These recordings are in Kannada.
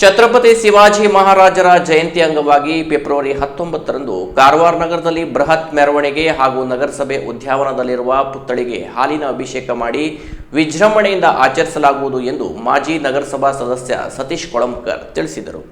ಛತ್ರಪತಿ ಶಿವಾಜಿ ಮಹಾರಾಜರ ಜಯಂತಿ ಅಂಗವಾಗಿ ಫೆಬ್ರವರಿ 19ರಂದು ಕಾರವಾರ ನಗರದಲ್ಲಿ ಬೃಹತ್ ಮೆರವಣಿಗೆ ಹಾಗೂ ನಗರಸಭೆ ಉದ್ಯಾನವನದಲ್ಲಿರುವ ಪುತ್ಥಳಿಗೆ ಹಾಲಿನ ಅಭಿಷೇಕ ಮಾಡಿ ವಿಜೃಂಭಣೆಯಿಂದ ಆಚರಿಸಲಾಗುವುದು ಎಂದು ಮಾಜಿ ನಗರಸಭಾ ಸದಸ್ಯ ಸತೀಶ್ ಕೊಳಂಕರ್ ತಿಳಿಸಿದರು.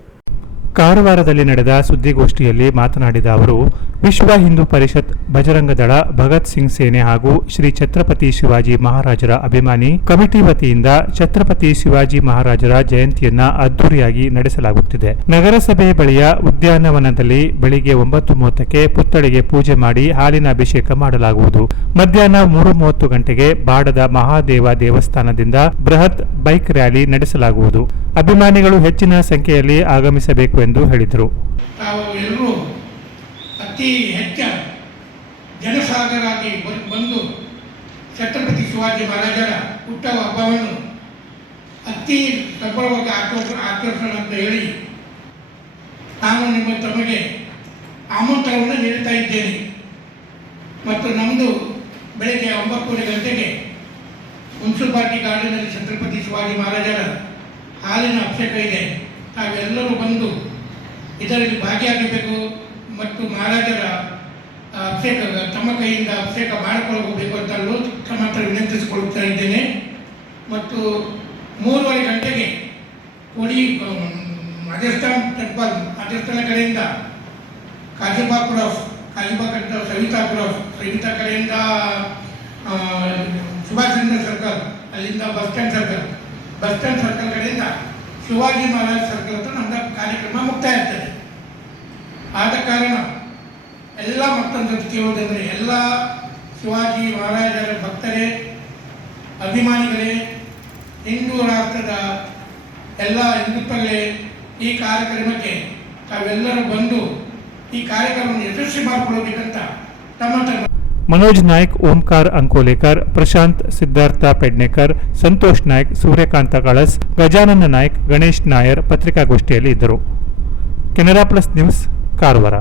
ಕಾರವಾರದಲ್ಲಿ ನಡೆದ ಸುದ್ದಿಗೋಷ್ಠಿಯಲ್ಲಿ ಮಾತನಾಡಿದ ಅವರು, ವಿಶ್ವ ಹಿಂದೂ ಪರಿಷತ್, ಬಜರಂಗ ದಳ, ಭಗತ್ ಸಿಂಗ್ ಸೇನೆ ಹಾಗೂ ಶ್ರೀ ಛತ್ರಪತಿ ಶಿವಾಜಿ ಮಹಾರಾಜರ ಅಭಿಮಾನಿ ಕಮಿಟಿ ವತಿಯಿಂದ ಛತ್ರಪತಿ ಶಿವಾಜಿ ಮಹಾರಾಜರ ಜಯಂತಿಯನ್ನ ಅದ್ದೂರಿಯಾಗಿ ನಡೆಸಲಾಗುತ್ತಿದೆ. ನಗರಸಭೆ ಬಳಿಯ ಉದ್ಯಾನವನದಲ್ಲಿ ಬೆಳಿಗ್ಗೆ 9:30ಕ್ಕೆ ಪುತ್ಥಳಿಗೆ ಪೂಜೆ ಮಾಡಿ ಹಾಲಿನ ಅಭಿಷೇಕ ಮಾಡಲಾಗುವುದು. ಮಧ್ಯಾಹ್ನ 3:30 ಗಂಟೆಗೆ ಬಾಡದ ಮಹಾದೇವ ದೇವಸ್ಥಾನದಿಂದ ಬೃಹತ್ ಬೈಕ್ ರ್ಯಾಲಿ ನಡೆಸಲಾಗುವುದು. ಅಭಿಮಾನಿಗಳು ಹೆಚ್ಚಿನ ಸಂಖ್ಯೆಯಲ್ಲಿ ಆಗಮಿಸಬೇಕು ಎಂದು ಹೇಳಿದರು. ತಾವು ಅತಿ ಹೆಚ್ಚು ಜನಸಾಗರಾಗಿ ಬಂದು ಛತ್ರಪತಿ ಶಿವಾಜಿ ಮಹಾರಾಜರ ಹುಟ್ಟುವ ಹಬ್ಬವನ್ನು ಅತಿ ಸಫಲವಾಗಿ ಆಚರಿಸೋಣ ಅಂತ ಹೇಳಿ ನಾನು ತಮಗೆ ಆಮಂತ್ರಣವನ್ನು ನೀಡುತ್ತಾ ಇದ್ದೇನೆ. ಮತ್ತು ನಮ್ಮದು ಬೆಳಗ್ಗೆ 9:30 ಗಂಟೆಗೆ ಮುನ್ಸಿಪಾಲಿಟಿ ಗಾರ್ಡನಲ್ಲಿ ಛತ್ರಪತಿ ಶಿವಾಜಿ ಮಹಾರಾಜರ ಹಾಲಿನ ಅಭಿಷೇಕ ಇದೆ. ತಾವೆಲ್ಲರೂ ಬಂದು ಇದರಲ್ಲಿ ಭಾಗಿಯಾಗಬೇಕು ಮತ್ತು ಮಹಾರಾಜರ ಅಭಿಷೇಕ ತಮ್ಮ ಕೈಯಿಂದ ಅಭಿಷೇಕ ಮಾಡಿಕೊಳ್ಳಬೇಕು ಅಂತ ತಮ್ಮ ಹತ್ರ ವಿನಂತಿಸಿಕೊಳ್ಳುತ್ತಾ ಇದ್ದೇನೆ. ಮತ್ತು 3:30 ಗಂಟೆಗೆ ಕೋಡಿ ರಾಜಸ್ಥಾನ್ ಟೆಂಪಲ್ ರಾಜಸ್ಥಾನ ಕಡೆಯಿಂದ ಸವಿತಾ ಕಡೆಯಿಂದ ಸುಭಾಷ್ ಚಂದ್ರ ಸರ್ಕಲ್, ಅಲ್ಲಿಂದ ಬಸ್ ಸ್ಟ್ಯಾಂಡ್ ಸರ್ಕಲ್ ಕಡೆಯಿಂದ ಶಿವಾಜಿ ಮಹಾರಾಜ್ ಸರ್ಕಲ್ ಹತ್ರ ನಮ್ಮ ಕಾರ್ಯಕ್ರಮ ಮುಕ್ತಾಯ ಆಗ್ತದೆ. ಆದ ಕಾರಣ ಎಲ್ಲ ಮತ್ತೊಂದು ಕೇಳುವುದಂದರೆ ಎಲ್ಲ ಶಿವಾಜಿ ಮಹಾರಾಜರ ಭಕ್ತರೇ, ಅಭಿಮಾನಿಗಳೇ, ಹಿಂದೂ ರಾಷ್ಟ್ರದ ಎಲ್ಲ ಹಿಂದುತ್ವಗಳೇ, ಈ ಕಾರ್ಯಕ್ರಮಕ್ಕೆ ತಾವೆಲ್ಲರೂ ಬಂದು ಈ ಕಾರ್ಯಕ್ರಮವನ್ನು ಯಶಸ್ವಿ ಮಾಡಿಕೊಳ್ಳಬೇಕಂತ ತಮ್ಮ मनोज नायक, ओमकार अंकोलेकर, प्रशांत सिद्धार्थ पेडनेकर, संतोष नायक, सूर्यकांत कळस, गजानन नायक, गणेश नायर पत्रिकाಗೋಷ್ಠಿಯಲ್ಲಿ ಇದ್ದರು. Canara plus news, Karwar.